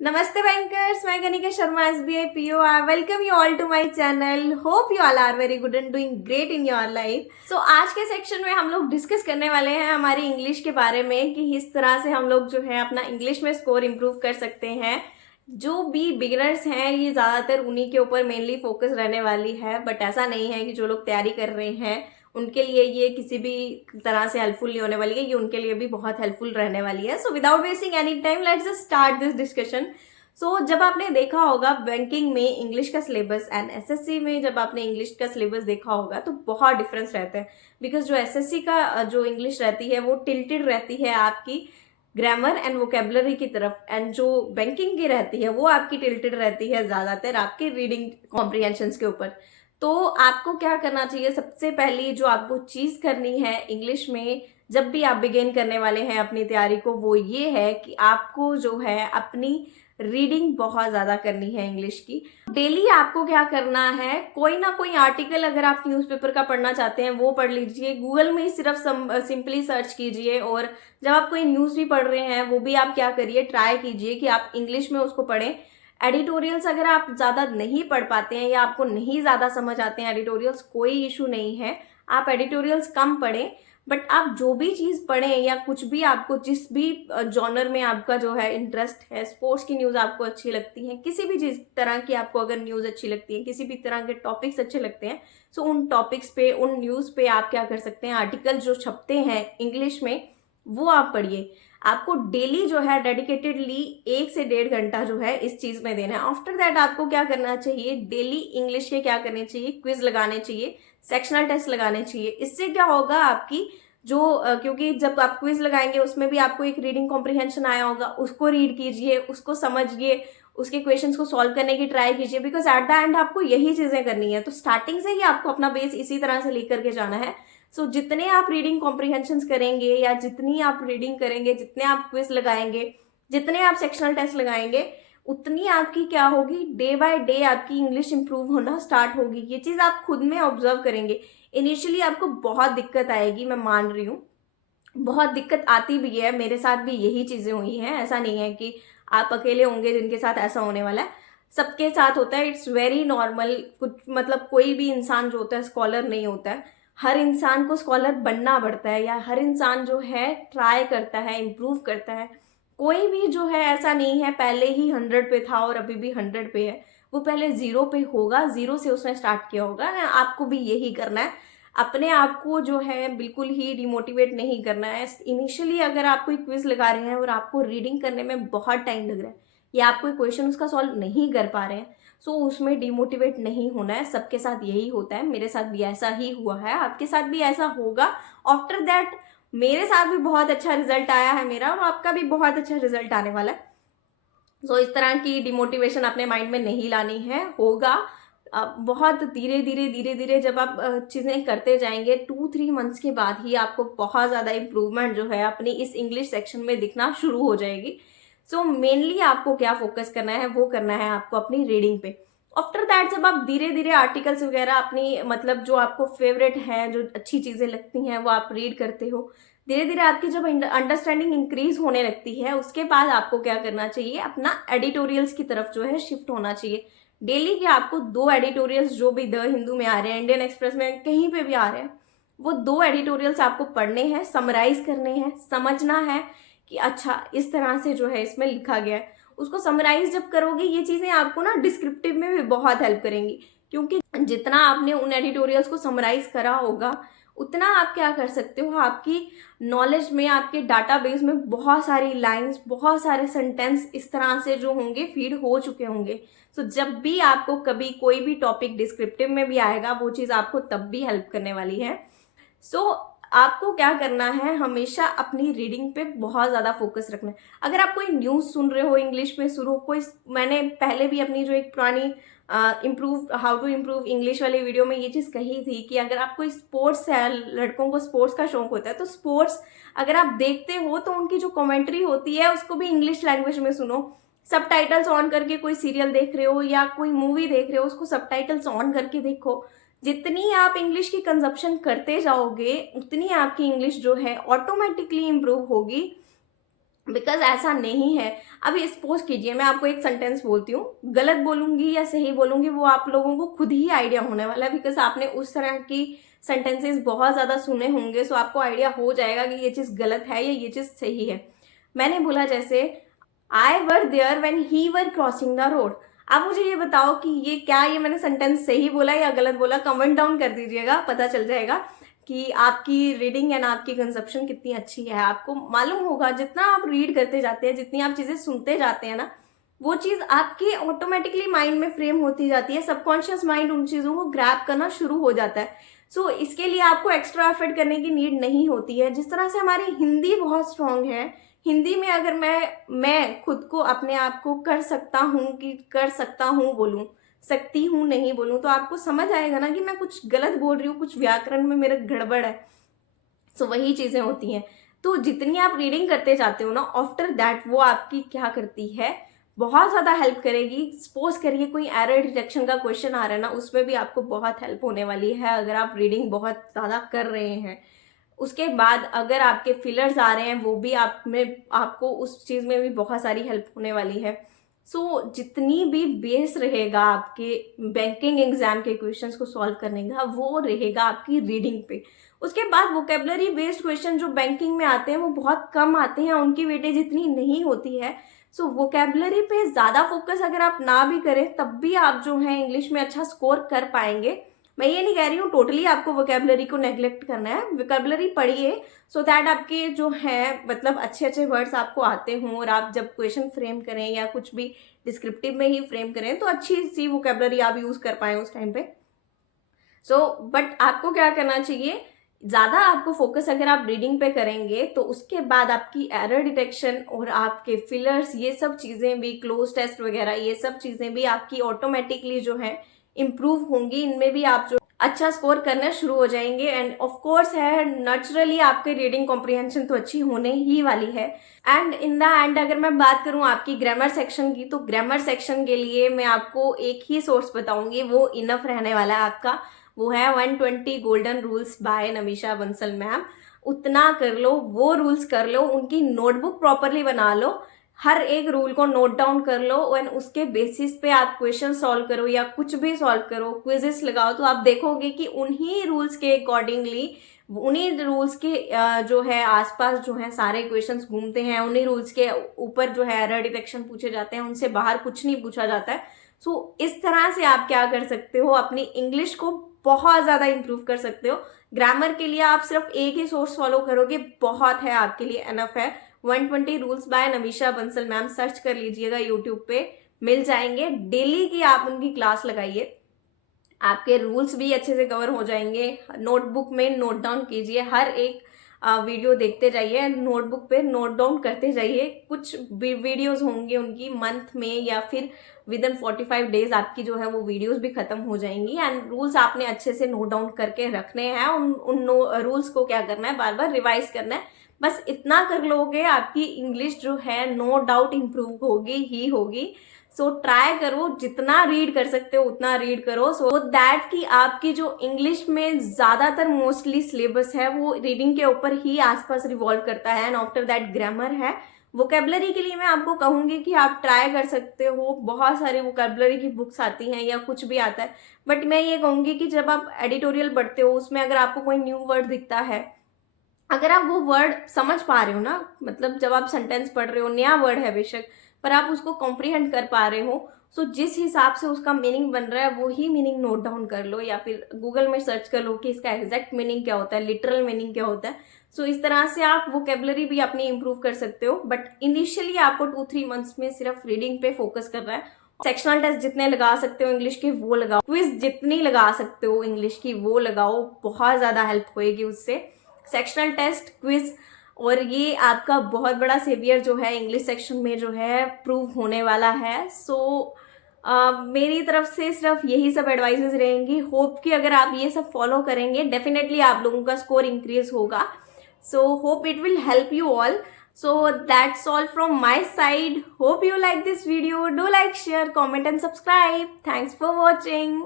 Namaste bankers, मैं Ganika Sharma SBI PO. I welcome you all to my channel. Hope you all are very good and doing great in your life. So आज के section में हम लोग discuss करने वाले हैं हमारी इंग्लिश के बारे में कि इस तरह से हम लोग जो है अपना इंग्लिश में स्कोर इम्प्रूव कर सकते हैं। जो भी बिगिनर्स हैं ये ज़्यादातर उन्हीं के ऊपर मेनली फोकस रहने वाली है, बट ऐसा नहीं है कि जो लोग तैयारी कर रहे हैं उनके लिए ये किसी भी तरह से हेल्पफुल नहीं होने वाली है, ये उनके लिए भी बहुत हेल्पफुल रहने वाली है। So without wasting any time let's just start this discussion. So जब आपने देखा होगा बैंकिंग में इंग्लिश का सिलेबस एंड एसएससी में जब आपने इंग्लिश का सिलेबस देखा होगा तो बहुत डिफरेंस रहता है। बिकॉज जो एसएससी का जो इंग्लिश रहती है वो टिल्टेड रहती है आपकी ग्रामर एंड वोकेबलरी की तरफ, एंड जो बैंकिंग की रहती है वो आपकी टिल्टेड रहती है ज़्यादातर आपकी रीडिंग कॉम्प्रिहेंशंस के ऊपर। तो आपको क्या करना चाहिए, सबसे पहली जो आपको चीज़ करनी है इंग्लिश में जब भी आप बिगेन करने वाले हैं अपनी तैयारी को, वो ये है कि आपको जो है अपनी रीडिंग बहुत ज़्यादा करनी है इंग्लिश की। डेली आपको क्या करना है, कोई ना कोई आर्टिकल अगर आप न्यूज़पेपर का पढ़ना चाहते हैं वो पढ़ लीजिए, गूगल में ही सिर्फ सिंपली सर्च कीजिए, और जब आप कोई न्यूज़ भी पढ़ रहे हैं वो भी आप क्या करिए, ट्राई कीजिए कि आप इंग्लिश में उसको पढ़ें। एडिटोरियल्स अगर आप ज़्यादा नहीं पढ़ पाते हैं या आपको नहीं ज़्यादा समझ आते हैं एडिटोरियल्स, कोई इशू नहीं है, आप एडिटोरियल्स कम पढ़ें, बट आप जो भी चीज़ पढ़ें या कुछ भी आपको जिस भी जॉनर में आपका जो है इंटरेस्ट है, स्पोर्ट्स की न्यूज़ आपको अच्छी लगती है, किसी भी चीज़ तरह की आपको अगर न्यूज़ अच्छी लगती है, किसी भी तरह के टॉपिक्स अच्छे लगते हैं, सो उन टॉपिक्स पे, उन न्यूज़ पे आप क्या कर सकते हैं, आर्टिकल जो छपते हैं इंग्लिश में वो आप पढ़िए। आपको डेली जो है डेडिकेटेडली 1 से 1.5 घंटा जो है इस चीज़ में देना है। आफ्टर दैट आपको क्या करना चाहिए, डेली इंग्लिश के क्या करने चाहिए, क्विज लगाने चाहिए, सेक्शनल टेस्ट लगाने चाहिए। इससे क्या होगा आपकी जो क्योंकि जब आप क्विज लगाएंगे उसमें भी आपको एक रीडिंग कॉम्प्रिहेंशन आया होगा, उसको रीड कीजिए, उसको समझिए, उसके क्वेश्चंस को सॉल्व करने की ट्राई कीजिए, बिकॉज एट द एंड आपको यही चीज़ें करनी है। तो स्टार्टिंग से ही आपको अपना बेस इसी तरह से लेकर के जाना है। सो जितने आप रीडिंग कॉम्प्रिहेंशंस करेंगे या जितनी आप रीडिंग करेंगे, जितने आप क्विज लगाएंगे, जितने आप सेक्शनल टेस्ट लगाएंगे, उतनी आपकी क्या होगी, डे बाय डे आपकी इंग्लिश इंप्रूव होना स्टार्ट होगी। ये चीज़ आप खुद में ऑब्जर्व करेंगे। इनिशियली आपको बहुत दिक्कत आएगी, मैं मान रही हूँ, बहुत दिक्कत आती भी है, मेरे साथ भी यही चीज़ें हुई हैं। ऐसा नहीं है कि आप अकेले होंगे जिनके साथ ऐसा होने वाला है, सबके साथ होता है, इट्स वेरी नॉर्मल। कुछ मतलब कोई भी इंसान जो होता है स्कॉलर नहीं होता है, हर इंसान को स्कॉलर बनना पड़ता है, या हर इंसान जो है ट्राई करता है, इम्प्रूव करता है। कोई भी जो है ऐसा नहीं है पहले ही 100 पे था और अभी भी 100 पे है, वो पहले 0 पे होगा, 0 से उसने स्टार्ट किया होगा। आपको भी यही करना है, अपने आप को जो है बिल्कुल ही डिमोटिवेट नहीं करना है। इनिशियली अगर आप कोई क्विज लगा रहे हैं और आपको रीडिंग करने में बहुत टाइम लग रहा है या आप कोई क्वेश्चन उसका सॉल्व नहीं कर पा रहे हैं, सो उसमें डिमोटिवेट नहीं होना है। सबके साथ यही होता है, मेरे साथ भी ऐसा ही हुआ है, आपके साथ भी ऐसा होगा। आफ्टर दैट मेरे साथ भी बहुत अच्छा रिजल्ट आया है मेरा, और आपका भी बहुत अच्छा रिजल्ट आने वाला है। सो इस तरह की डिमोटिवेशन अपने माइंड में नहीं लानी है, होगा बहुत धीरे धीरे धीरे धीरे जब आप चीज़ें करते जाएंगे, 2-3 मंथ्स के बाद ही आपको बहुत ज़्यादा इम्प्रूवमेंट जो है अपनी इस इंग्लिश सेक्शन में दिखना शुरू हो जाएगी। सो मेनली आपको क्या फोकस करना है, वो करना है आपको अपनी रीडिंग पे। आफ्टर दैट जब आप धीरे धीरे आर्टिकल्स वगैरह अपनी मतलब जो आपको फेवरेट है, जो अच्छी चीज़ें लगती हैं वो आप रीड करते हो, धीरे धीरे आपकी जब अंडरस्टैंडिंग इंक्रीज होने लगती है, उसके बाद आपको क्या करना चाहिए, अपना एडिटोरियल्स की तरफ जो है शिफ्ट होना चाहिए। डेली के आपको 2 एडिटोरियल्स जो भी द हिंदू में आ रहे हैं, इंडियन एक्सप्रेस में कहीं पे भी आ रहे हैं, वो 2 एडिटोरियल्स आपको पढ़ने हैं, समराइज करने हैं, समझना है कि अच्छा इस तरह से जो है इसमें लिखा गया है। उसको समराइज जब करोगे ये चीज़ें आपको ना डिस्क्रिप्टिव में भी बहुत हेल्प करेंगी, क्योंकि जितना आपने उन एडिटोरियल्स को समराइज करा होगा उतना आप क्या कर सकते हो, आपकी नॉलेज में, आपके डाटाबेस में बहुत सारी लाइंस, बहुत सारे सेंटेंस इस तरह से जो होंगे फीड हो चुके होंगे। सो जब भी आपको कभी कोई भी टॉपिक डिस्क्रिप्टिव में भी आएगा, वो चीज़ आपको तब भी हेल्प करने वाली है। सो आपको क्या करना है, हमेशा अपनी रीडिंग पे बहुत ज़्यादा फोकस रखना है। अगर आप कोई न्यूज़ सुन रहे हो इंग्लिश में, शुरू कोई, मैंने पहले भी अपनी जो एक पुरानी improve how to improve English वाली वीडियो में ये चीज़ कही थी कि अगर आप कोई स्पोर्ट्स है, लड़कों को स्पोर्ट्स का शौक होता है, तो स्पोर्ट्स अगर आप देखते हो तो उनकी जो कमेंट्री होती है उसको भी इंग्लिश लैंग्वेज में सुनो। सबटाइटल्स ऑन करके कोई सीरियल देख रहे हो या कोई मूवी देख रहे हो, उसको सबटाइटल्स ऑन करके देखो। जितनी आप इंग्लिश की कंजप्शन करते जाओगे उतनी आपकी इंग्लिश जो है ऑटोमेटिकली इम्प्रूव होगी। बिकॉज ऐसा नहीं है। अभी सपोज कीजिए मैं आपको एक सेंटेंस बोलती हूँ, गलत बोलूंगी या सही बोलूंगी वो आप लोगों को खुद ही आइडिया होने वाला है, बिकॉज आपने उस तरह की सेंटेंसेस बहुत ज़्यादा सुने होंगे, सो आपको आइडिया हो जाएगा कि ये चीज़ गलत है या ये चीज़ सही है। मैंने बोला जैसे I were there when he were crossing the road. आप मुझे ये बताओ कि ये मैंने सेंटेंस सही बोला या गलत बोला, कमेंट डाउन कर दीजिएगा, पता चल जाएगा कि आपकी रीडिंग एंड आपकी कंसेप्शन कितनी अच्छी है। आपको मालूम होगा जितना आप रीड करते जाते हैं, जितनी आप चीज़ें सुनते जाते हैं ना, वो चीज़ आपकी ऑटोमेटिकली माइंड में फ्रेम होती जाती है, सबकॉन्शियस माइंड उन चीज़ों को ग्रैब करना शुरू हो जाता है। सो इसके लिए आपको एक्स्ट्रा एफर्ट करने की नीड नहीं होती है। जिस तरह से हमारी हिंदी बहुत स्ट्रांग है, हिंदी में अगर मैं खुद को अपने आप को कर सकता हूँ कि कर सकता हूँ बोलूँ, सकती हूँ नहीं बोलूँ, तो आपको समझ आएगा ना कि मैं कुछ गलत बोल रही हूँ, कुछ व्याकरण में मेरा गड़बड़ है। सो वही चीज़ें होती हैं। तो जितनी आप रीडिंग करते जाते हो ना, आफ्टर दैट वो आपकी क्या करती है, बहुत ज़्यादा हेल्प करेगी। सपोज करिए कोई एरर डिटेक्शन का क्वेश्चन आ रहा है ना, उसमें भी आपको बहुत हेल्प होने वाली है अगर आप रीडिंग बहुत ज़्यादा कर रहे हैं। उसके बाद अगर आपके फिलर्स आ रहे हैं, वो भी आपको उस चीज़ में भी बहुत सारी हेल्प होने वाली है। सो जितनी भी बेस रहेगा आपके बैंकिंग एग्जाम के क्वेश्चंस को सॉल्व करने का, वो रहेगा आपकी रीडिंग पे। उसके बाद वोकेबलरी बेस्ड क्वेश्चन जो बैंकिंग में आते हैं वो बहुत कम आते हैं, उनकी वेटेज इतनी नहीं होती है। सो वोकेबलरी पे ज़्यादा फोकस अगर आप ना भी करें तब भी आप जो है इंग्लिश में अच्छा स्कोर कर पाएंगे। मैं ये नहीं कह रही हूँ टोटली आपको वोकेबलरी को नेग्लेक्ट करना है, वोकेबलरी पढ़िए सो दैट आपके जो है मतलब अच्छे अच्छे वर्ड्स आपको आते हों, और आप जब क्वेश्चन फ्रेम करें या कुछ भी डिस्क्रिप्टिव में ही फ्रेम करें तो अच्छी सी वोकेबलरी आप यूज़ कर पाएँ उस टाइम पे। बट आपको क्या करना चाहिए, ज़्यादा आपको फोकस अगर आप रीडिंग पे करेंगे तो उसके बाद आपकी एरर डिटेक्शन और आपके फिलर्स, ये सब चीज़ें भी, क्लोज टेस्ट वगैरह, ये सब चीज़ें भी आपकी ऑटोमेटिकली जो है इम्प्रूव होंगी। इनमें भी आप जो अच्छा स्कोर करना शुरू हो जाएंगे। एंड ऑफ कोर्स है नेचुरली आपके रीडिंग कॉम्प्रिहेंशन तो अच्छी होने ही वाली है। एंड इन द एंड अगर मैं बात करूं आपकी ग्रामर सेक्शन की, तो ग्रामर सेक्शन के लिए मैं आपको एक ही सोर्स बताऊंगी, वो इनफ रहने वाला है आपका। वो है 120 golden rules by Namisha Bansal ma'am. उतना कर लो, वो रूल्स कर लो, उनकी नोटबुक प्रॉपरली बना लो, हर एक रूल को नोट डाउन कर लो, एंड उसके बेसिस पे आप क्वेश्चन सॉल्व करो या कुछ भी सॉल्व करो, क्विजेस लगाओ, तो आप देखोगे कि उन्हीं रूल्स के अकॉर्डिंगली, उन्हीं रूल्स के जो है आसपास जो है सारे क्वेश्चंस घूमते हैं, उन्हीं रूल्स के ऊपर जो है एरर डिटेक्शन पूछे जाते हैं, उनसे बाहर कुछ नहीं पूछा जाता है। सो इस तरह से आप क्या कर सकते हो, अपनी इंग्लिश को बहुत ज़्यादा इंप्रूव कर सकते हो। ग्रामर के लिए आप सिर्फ एक ही सोर्स फॉलो करोगे, बहुत है आपके लिए, एनफ है। 120 rules by Namisha Bansal ma'am search कर लीजिएगा, यूट्यूब पे मिल जाएंगे। डेली की आप उनकी क्लास लगाइए, आपके रूल्स भी अच्छे से कवर हो जाएंगे। नोटबुक में नोट डाउन कीजिए, हर एक वीडियो देखते जाइए, नोटबुक पे नोट डाउन करते जाइए। कुछ वीडियोस होंगी उनकी मंथ में या फिर विद इन 45 डेज आपकी जो है वो वीडियोस भी खत्म हो जाएंगी। एंड रूल्स आपने अच्छे से नोट डाउन करके रखने हैं, उन रूल्स को क्या करना है, बार बार रिवाइज करना है। बस इतना कर लोगे, आपकी इंग्लिश जो है नो डाउट इम्प्रूव होगी ही होगी। सो ट्राई करो, जितना रीड कर सकते हो उतना रीड करो, सो दैट कि आपकी जो इंग्लिश में ज़्यादातर मोस्टली सिलेबस है वो रीडिंग के ऊपर ही आसपास रिवॉल्व करता है। एंड आफ्टर दैट ग्रामर है। वोकेबलरी के लिए मैं आपको कहूँगी कि आप ट्राई कर सकते हो, बहुत सारी वोकेबलरी की बुक्स आती हैं या कुछ भी आता है। बट मैं ये कहूँगी कि जब आप एडिटोरियल पढ़ते हो, उसमें अगर आपको कोई न्यू वर्ड दिखता है, अगर आप वो वर्ड समझ पा रहे हो ना, मतलब जब आप सेंटेंस पढ़ रहे हो, नया वर्ड है बेशक, पर आप उसको कॉम्प्रीहेंड कर पा रहे हो, सो जिस हिसाब से उसका मीनिंग बन रहा है वो ही मीनिंग नोट डाउन कर लो, या फिर गूगल में सर्च कर लो कि इसका एग्जैक्ट मीनिंग क्या होता है, लिटरल मीनिंग क्या होता है। सो इस तरह से आप वोकेबलरी भी अपनी इंप्रूव कर सकते हो। बट इनिशियली आपको 2-3 मंथ्स में सिर्फ रीडिंग पे फोकस करना है। सेक्शनल टेस्ट जितने लगा सकते हो इंग्लिश के वो लगाओ, क्विज जितनी लगा सकते हो इंग्लिश की वो लगाओ, बहुत ज़्यादा हेल्प होएगी उससे। सेक्शनल टेस्ट, क्विज, और ये आपका बहुत बड़ा सेवियर जो है इंग्लिश सेक्शन में जो है प्रूव होने वाला है। सो मेरी तरफ से सिर्फ यही सब एडवाइसेस रहेंगी। होप कि अगर आप ये सब फॉलो करेंगे डेफिनेटली आप लोगों का स्कोर इंक्रीज होगा। So hope it will help you all. So that's all from my side. Hope you like this video. Do like, share, comment and subscribe. Thanks for watching.